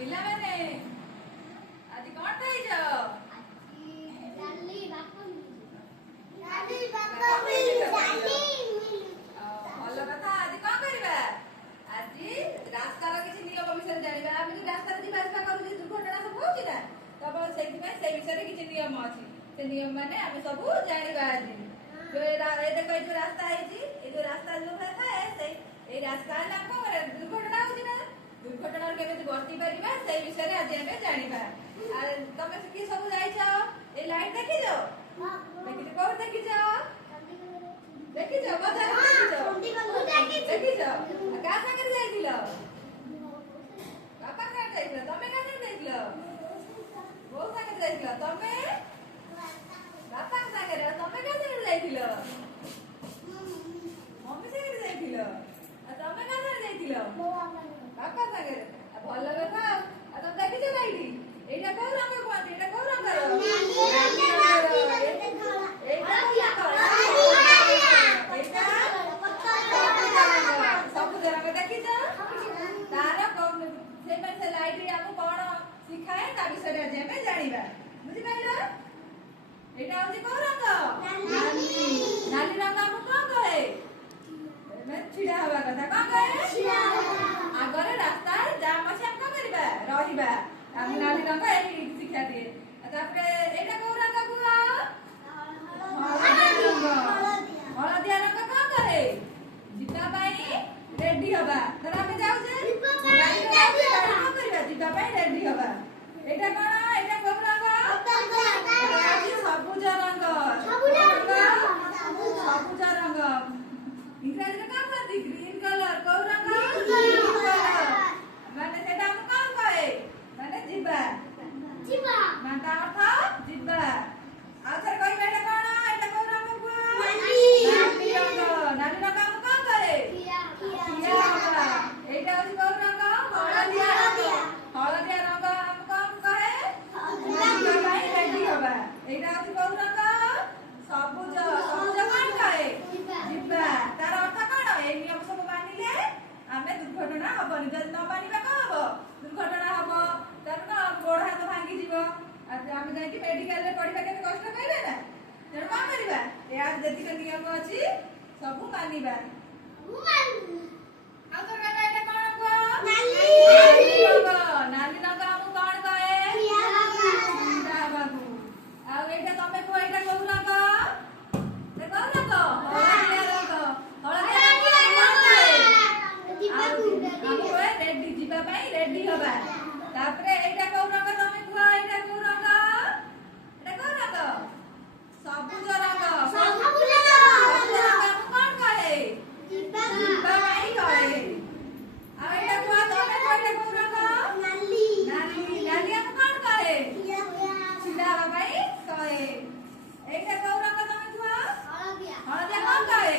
ପିଲାମାନେ ଆଜି କଣ ଖାଇଛ? ଭଲ କଥା। ଆଜି କଣ କରିବା? ଆଜି ରାସ୍ତାର କିଛି ନିୟମ ବିଷୟରେ ଜାଣିବା। ଆମେ ଯୋଉ ରାସ୍ତାରେ ଯିବା ଆସିବା କରୁଛୁ ଦୁର୍ଘଟଣା ସବୁ ହଉଛି ନା, ତ ସେଇଥିପାଇଁ ସେଇ ବିଷୟରେ କିଛି ନିୟମ ଅଛି। ସେ ନିୟମ ମାନେ ଆମେ ସବୁ ଜାଣିବା ଆଜି। ଯୋଉ ଦେଖ ଏଇ ଯୋଉ ରାସ୍ତା ହେଇଛି, ଏଇ ଯୋଉ ରାସ୍ତା ଯୋଉ ଥାଏ ଏଇ ରାସ୍ତା ହେଲେ ଆମର ଦୁର୍ଘଟଣା ହଉଛି ନା, ଦୁର୍ଘଟଣାରୁ କେମିତି ବର୍ତ୍ତି ପାରିବା ସେଇ ବିଷୟରେ ଆଜି ଆମେ ଜାଣିବା। ଆଉ ତମେ କିଏ ସବୁ ଯାଇଛ? ଏଇ ଲାଇଟ୍ ଦେଖିଛ? ଦେଖିଛ? କୋଉଠି ଦେଖିଛ? ଦେଖିଛ? ବଜାରରେ ଦେଖିଛ? କାହା ସାଙ୍ଗରେ ଯାଇଥିଲ? ବାପା ସାଙ୍ଗରେ ଯାଇଥିଲ? ତମେ କାହା ସାଙ୍ଗରେ ଯାଇଥିଲ? ବୋଉ ସାଙ୍ଗରେ ଯାଇଥିଲ? ତମେ ବାପାଙ୍କ ସାଙ୍ଗରେ? ତମେ କାହା ସାଙ୍ଗରେ ଯାଇଥିଲ? ମମି ସାଙ୍ଗରେ ଯାଇଥିଲ? ଆଉ ତମେ କାହା ସାଙ୍ଗରେ ଯାଇଥିଲ? ବାପା ସାଙ୍ଗରେ। ଭଲ କଥା। ଆଉ ତମେ ଦେଖିଛ ଲାଇଟ୍? ଏଇଟା କୋଉ ରଙ୍ଗ କୁହନ୍ତି? ଏଇଟା କୋଉ ରଙ୍ଗର? ସବୁଜ ରଙ୍ଗ। ଦେଖିଛ? ତାର ସେ ଲାଇଟ୍ ଆମକୁ କଣ ଶିଖାଏ ତା ବିଷୟରେ ଆଜି ଆମେ ଜାଣିବା। ବୁଝିପାରିଲ? ଏଇଟା ହଉଛି କୋଉ ରଙ୍ଗ? ନାଲି ରଙ୍ଗ ଆମକୁ କଣ କହେ? ଛିଡା ହବା କଥା। କଣ କହେ? ଆଗରେ ରାସ୍ତା ଜାମ୍ ଅଛି, ଆମେ କଣ କରିବା? ରହିବା। ଆମ ନାଲି ରଙ୍ଗ ଏଇ ଶିକ୍ଷା ଦିଏ। ତାପରେ ଏଇଟା କୋଉ ରଙ୍ଗ କୁହ? ହଳଦିଆ ରଙ୍ଗ। ହଳଦିଆ ରଙ୍ଗ କଣ କହେ? ଯିବା ପାଇଁ ରେଡି ହବା। ଧର ଆମେ ଯାଉଛେ କଣ କରିବା? ଯିବା ପାଇଁ ରେଡି ହବା। ଏଇଟା କଣ? ଏଇଟା କୋଉ ରଙ୍ଗ? ସବୁଜ ରଙ୍ଗ। ସବୁଜ ରଙ୍ଗ। ଇଂରାଜୀରେ କଣ କୁହନ୍ତି? Green colour. କୋଉ ରଙ୍ଗ? Green colour. ମାନେ ସେଟା ଆମକୁ କଣ କହେ? ମାନେ ଯିବା। ମାନେ ତା ଅର୍ଥ ଯିବା। ଆଉ ଥରେ କହିବା। ଏଇଟା କଣ? ଏଇଟା କୋଉ ରଙ୍ଗ କୁହ? ନାଲି ରଙ୍ଗ। ନାଲି ରଙ୍ଗ ଆମକୁ କଣ କହେ? ଠିଆ ହବା। ଏଇଟା ହଉଛି କୋଉ ରଙ୍ଗ? ହଳଦିଆ ରଙ୍ଗ। ହଳଦିଆ ରଙ୍ଗ ଆମକୁ କଣ କହେ? ଯିବା ପାଇଁ ରେଡି ହବା। ଏଇଟା ହଉଛି କୋଉ ରଙ୍ଗ? ସବୁଜ। ସବୁଜ କଣ କହେ? ଯିବା। ତାର ଅର୍ଥ କଣ? ଏଇ ନିୟମ ସବୁ ମାନିଲେ ଆମେ ଦୁର୍ଘଟଣା ହବନି। ଯଦି ନ ମାନିବା କଣ ହବ? ଦୁର୍ଘଟଣା ହବ। ତାର କଣ? ଗୋଡ ହାତ ଭାଙ୍ଗିଯିବ। ଆମେ ଯାଇକି ମେଡିକାଲରେ ପଡିବା, କେତେ କଷ୍ଟ ପାଇବା ନା। ତେଣୁ କଣ କରିବା? ଏହାର ଯେତିକି ନିୟମ ଅଛି ସବୁ ମାନିବା। ଆଉ ଥରେ କହିବା। ଏଇଟା କଣ କୁହ? ନାଲି ରଙ୍ଗ। ନାଲି ରଙ୍ଗ ଆମକୁ କଣ କହେ? ଛିଡା ହବାକୁ। ଆଉ ଏଇଟା ତମେ କୁହ। ଏଇଟା କୋଉ ରଙ୍ଗ? କୋଉ ରଙ୍ଗ? ହଳଦିଆ ରଙ୍ଗ। ହଳଦିଆ ରଙ୍ଗ କଣ କହେ? ଆମକୁ ରେଡି, ଯିବା ପାଇଁ ରେଡି ହବା। ତାପରେ ଏଇଟା କୋଉ ରଙ୍ଗ? ତମେ କୁହ। ଏଇଟା କୋଉ ରଙ୍ଗ? ଏଇଟା କୋଉ ରଙ୍ଗ? ସବୁଜ ରଙ୍ଗ। ସବୁଜ ରଙ୍ଗ ଆମକୁ କଣ କହେ? ଯିବା ପାଇଁ କହେ। ଆଉ ଏଇଟା କୁହ। ତମେ କୁହ। ଏଇଟା କୋଉ ରଙ୍ଗ? ନାଲି। ନାଲି ଆମକୁ କଣ କହେ? ଛିଡା ହବା ପାଇଁ କହେ। ଏଇଟା କୋଉ ରଙ୍ଗ? ତମେ କୁହ। ହଳଦିଆ କଣ କହେ?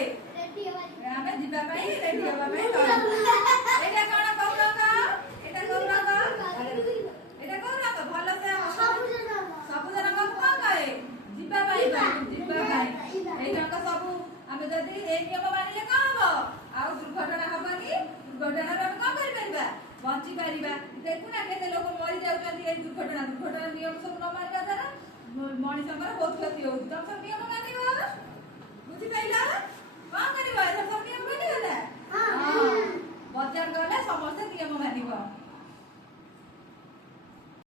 ଆମେ ଯିବା ପାଇଁ ରେଡି ହବା ପାଇଁ କହେ। ଏଇଟା କଣ? କୋଉ ରଙ୍ଗ? ଏଇଟା କୋଉ ରଙ୍ଗ? ଏଇଟା କୋଉ ରଙ୍ଗ? ଭଲସେ ସବୁଜ ରଙ୍ଗ କଣ କହେ? ଯିବା ପାଇଁ କହେ। ଯିବା ପାଇଁ। ଏଇ ରଙ୍ଗ ସବୁ ଆମେ ଯଦି ଏଇ ନିୟମ ମାନିଲେ କଣ ହବ? ଆଉ ଦୁର୍ଘଟଣା ହବନି। ଦୁର୍ଘଟଣାରୁ ଆମେ କଣ କରିପାରିବା? ବଞ୍ଚି ପାରିବା। ଦେଖୁନା କେତେ ଲୋକ ମରି ଯାଉଛନ୍ତି ଏଇ ଦୁର୍ଘଟଣା। ଦୁର୍ଘଟଣା ନିୟମ ସବୁ ନ ମାନିବା ଦ୍ୱାରା ମଣିଷଙ୍କର ବହୁତ କ୍ଷତି ହଉଛି। ତମେ ସବୁ ନିୟମ ମାନିବ। ବୁଝିପାରିଲ? କଣ କରିବ? ଏସବୁ ନିୟମ ମାନିବ ନା? ବଜାର ଗଲେ ସମସ୍ତେ ନିୟମ ମାନିବ।